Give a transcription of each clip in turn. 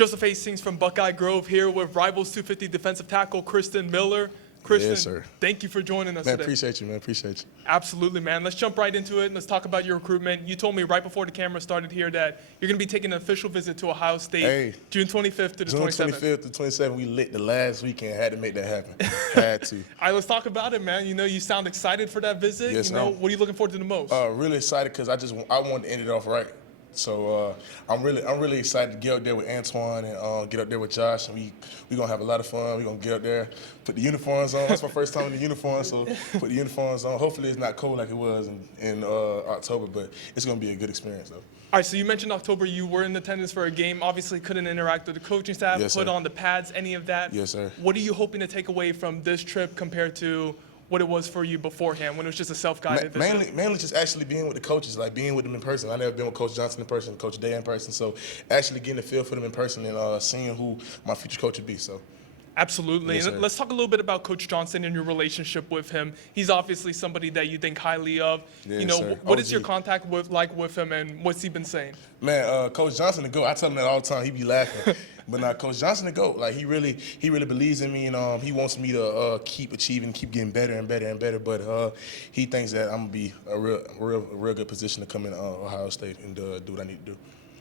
Joseph Hastings from Buckeye Grove here with Rivals 250 defensive tackle Christen Miller. Christen, yes, sir. Thank you for joining us Man, today. appreciate you, man. Appreciate you. Absolutely, man. Let's jump right into it and let's talk about your recruitment. You told me right before the camera started here that you're going to be taking an official visit to Ohio State June 25th to the 27th. June 25th to 27th, we lit the last weekend. Had to make that happen. Had to. All right, let's talk about it, man. You know, you sound excited for that visit. Yes, what are you looking forward to the most? Really excited because I wanted to end it off right. So I'm really excited to get up there with Antoine and get up there with Josh, and we gonna have a lot of fun. We gonna get up there, put the uniforms on. That's my first time in the uniform, so put the uniforms on. Hopefully it's not cold like it was in October, but it's gonna be a good experience though. All right, so you mentioned October. You were in attendance for a game. Obviously, couldn't interact with the coaching staff, Yes, put sir. on the pads, any of that. Yes, sir. What are you hoping to take away from this trip compared to what it was for you beforehand when it was just a self-guided visit? Mainly just actually being with the coaches, like being with them in person. I never been with Coach Johnson in person, Coach Day in person, so actually getting a feel for them in person and seeing who my future coach would be. So. Absolutely. Yes, and let's talk a little bit about Coach Johnson and your relationship with him. He's obviously somebody that you think highly of. Yes, sir. What is your contact with him, and what's he been saying? Man, Coach Johnson the GOAT. I tell him that all the time. He be laughing. But now, Coach Johnson the GOAT. Like he really believes in me, and he wants me to keep achieving, keep getting better and better and better. But he thinks that I'm gonna be a real good position to come in Ohio State and do what I need to do.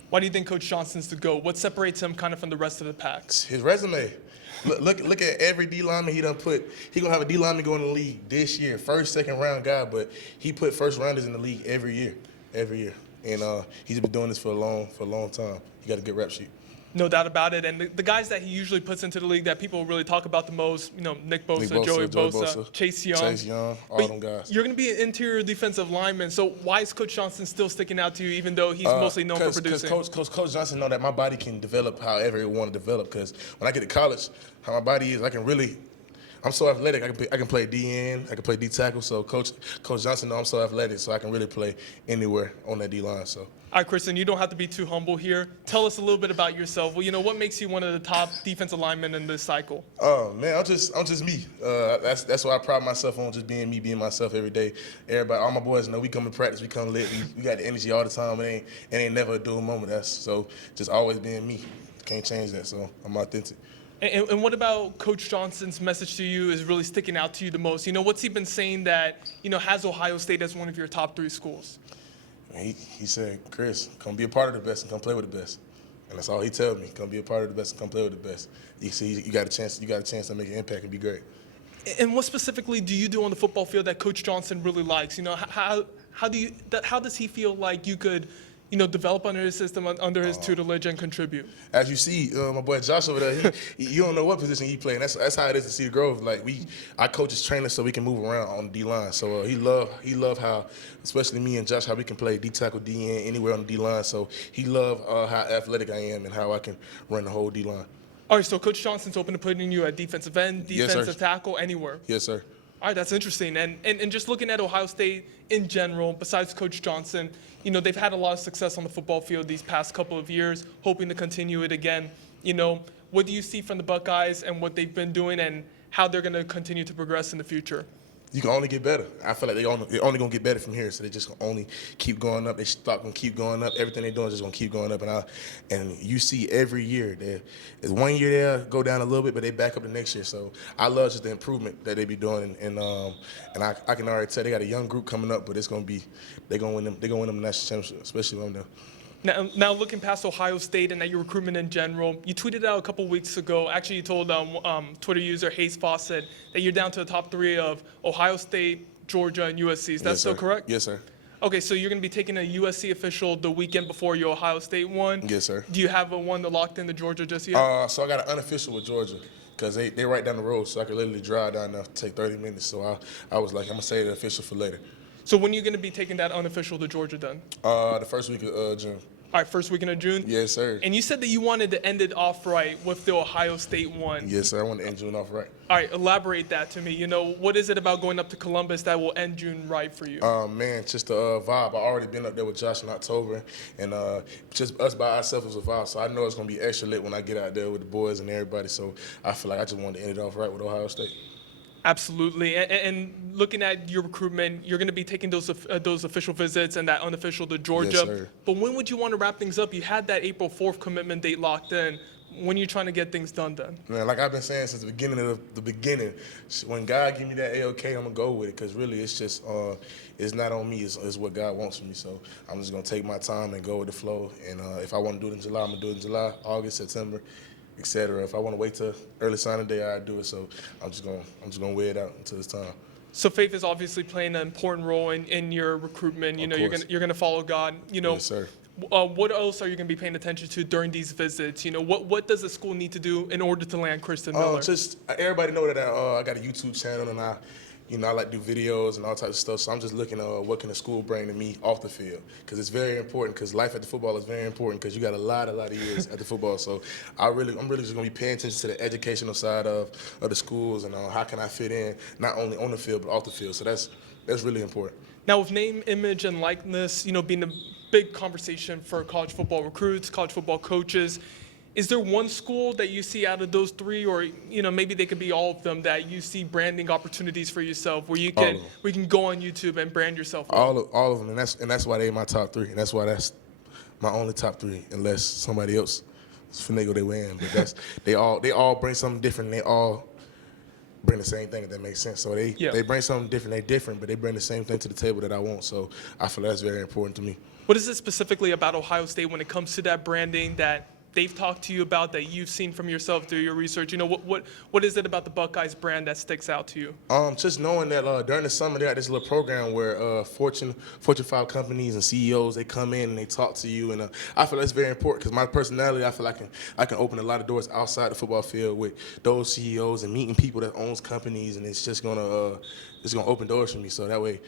Why do you think Coach Johnson's the GOAT? What separates him kind of from the rest of the pack? His resume. Look at every D lineman he done put. He gonna have a D lineman go in the league this year, first, second round guy, but he put first rounders in the league every year, and he's been doing this for a long time. He got a good rap sheet. No doubt about it. And the guys that he usually puts into the league that people really talk about the most, Nick Bosa, Joey Bosa, Chase Young. All them guys. You're going to be an interior defensive lineman, so why is Coach Johnson still sticking out to you, even though he's mostly known for producing? Because Coach Johnson know that my body can develop however it want to develop. Because when I get to college, how my body is, I'm so athletic. I can play D-end, I can play D-tackle. So Coach Johnson knows I'm so athletic, so I can really play anywhere on that D-line. So. All right, Christen, you don't have to be too humble here. Tell us a little bit about yourself. Well, what makes you one of the top defensive linemen in this cycle? Oh man, I'm just me. That's why I pride myself on just being me, being myself every day. Everybody, all my boys know we come to practice, we come lit, we got the energy all the time. It ain't never a dull moment. That's so just always being me. Can't change that. So I'm authentic. And what about Coach Johnson's message to you is really sticking out to you the most? What's he been saying that, has Ohio State as one of your top 3 schools? He said, Chris, come be a part of the best and come play with the best. And that's all he tells me. Come be a part of the best and come play with the best. You see, you got a chance to make an impact and be great. And what specifically do you do on the football field that Coach Johnson really likes? How does he feel like you could develop under his system, under his tutelage, and contribute? As you see, my boy Josh over there, you don't know what position he playing. That's how it is in Cedar Grove. Like our coach is training so we can move around on the D line. So he love how, especially me and Josh, how we can play D tackle, D end, anywhere on the D line. So he love how athletic I am and how I can run the whole D line. All right, so Coach Johnson's open to putting you at defensive end, defensive tackle, anywhere. Yes, sir. All right, that's interesting. And just looking at Ohio State in general, besides Coach Johnson, they've had a lot of success on the football field these past couple of years, hoping to continue it again. What do you see from the Buckeyes and what they've been doing and how they're going to continue to progress in the future? You can only get better. I feel like they're only going to get better from here, so they just only keep going up. They stock going to keep going up. Everything they're doing is just going to keep going up. And you see every year, there's 1 year they'll go down a little bit, but they back up the next year. So I love just the improvement that they be doing. And I can already tell they got a young group coming up, but they're going to win them the national championship, especially when they're. Now, looking past Ohio State and at your recruitment in general, you tweeted out a couple weeks ago, actually you told Twitter user Hayes Fawcett that you're down to the top 3 of Ohio State, Georgia, and USC. Is that still correct? Yes, sir. Okay, so you're going to be taking a USC official the weekend before your Ohio State one? Yes, sir. Do you have one that locked into Georgia just yet? So I got an unofficial with Georgia because they right down the road, so I could literally drive down there, take 30 minutes. So I was like, I'm going to save the official for later. So when are you going to be taking that unofficial to Georgia then? The first week of June. All right, first weekend of June? Yes, sir. And you said that you wanted to end it off right with the Ohio State one. Yes, sir. I want to end June off right. All right, elaborate that to me. What is it about going up to Columbus that will end June right for you? Man, just the vibe. I already been up there with Josh in October, and just us by ourselves was a vibe. So I know it's going to be extra lit when I get out there with the boys and everybody. So I feel like I just wanted to end it off right with Ohio State. Absolutely. And looking at your recruitment, you're going to be taking those official visits and that unofficial to Georgia. Yes, sir. But when would you want to wrap things up? You had that April 4th commitment date locked in. when you're trying to get things done then? Man, like I've been saying since the beginning, when God give me that A-OK, I'm gonna go with it. Cause really, it's just it's not on me. It's what God wants from me. So I'm just gonna take my time and go with the flow. And if I want to do it in July, I'm gonna do it in July, August, September, etc. If I want to wait till early signing day, I do it. So I'm just gonna weigh it out until it's time. So faith is obviously playing an important role in your recruitment. You know, course. you're gonna follow God. You know, Yes, sir. What else are you going to be paying attention to during these visits? You know, what does the school need to do in order to land Christen Miller? Just everybody know that I got a YouTube channel and I like to do videos and all types of stuff. So I'm just looking at what can the school bring to me off the field, because it's very important. Because life at the football is very important, because you got a lot of years at the football. So I'm really just gonna be paying attention to the educational side of the schools and how can I fit in not only on the field but off the field. So that's really important. Now, with name, image, and likeness, you know, being a big conversation for college football recruits, college football coaches, is there one school that you see out of those three, or you know, maybe they could be all of them, that you see branding opportunities for yourself, where you can go on YouTube and brand yourself? All of them, and that's why they're my top three, and that's why that's my only top three, unless somebody else finagle their way in. But they all bring something different. And they all bring the same thing, if that makes sense. So they bring something different. They're different, but they bring the same thing to the table that I want. So I feel that's very important to me. What is it specifically about Ohio State when it comes to that branding that they've talked to you about, that you've seen from yourself through your research? You know, what is it about the Buckeyes brand that sticks out to you? Just knowing that during the summer they got this little program where Fortune 5 companies and CEOs, they come in and they talk to you, and I feel that's very important, because my personality, I feel I can open a lot of doors outside the football field with those CEOs and meeting people that owns companies, and it's just gonna open doors for me. So that way,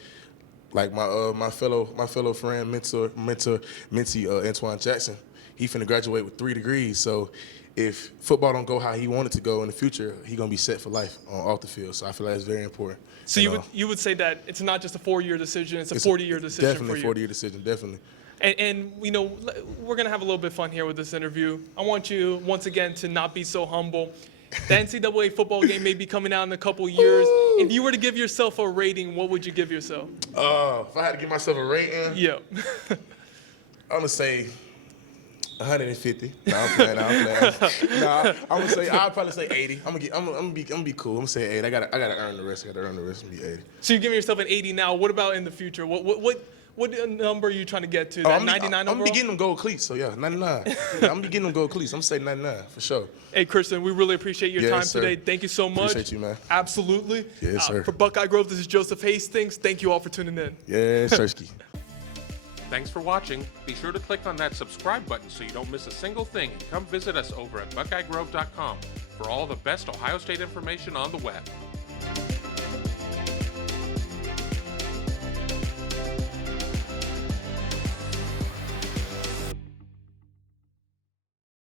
like my fellow friend, mentee, Antoine Jackson, he finna graduate with 3 degrees. So if football don't go how he wanted to go in the future, he gonna be set for life off the field. So I feel like that's very important. So you would say that it's not just a 4-year decision; it's a 40-year decision for you. Definitely 40-year decision, definitely. And you know, we're gonna have a little bit of fun here with this interview. I want you once again to not be so humble. The NCAA football game may be coming out in a couple years. If you were to give yourself a rating, what would you give yourself? If I had to give myself a rating, yeah, I'm gonna say 150. No, I'm playing. I'll probably say 80. I'm gonna be cool. I'm gonna say 80. I gotta earn the rest. I'm gonna be 80. So you're giving yourself an 80 now. What about in the future? What number are you trying to get to? That 99 I'm gonna be getting them gold cleats. So yeah, 99. I'm gonna be getting them gold cleats. I'm gonna say 99 for sure. Hey, Christen, we really appreciate your time today. Thank you so much. Appreciate you, man. Absolutely. Yes, sir. For Buckeye Grove, this is Joseph Hastings. Thank you all for tuning in. Yeah, Sersky. Thanks for watching. Be sure to click on that subscribe button so you don't miss a single thing, and come visit us over at BuckeyeGrove.com for all the best Ohio State information on the web.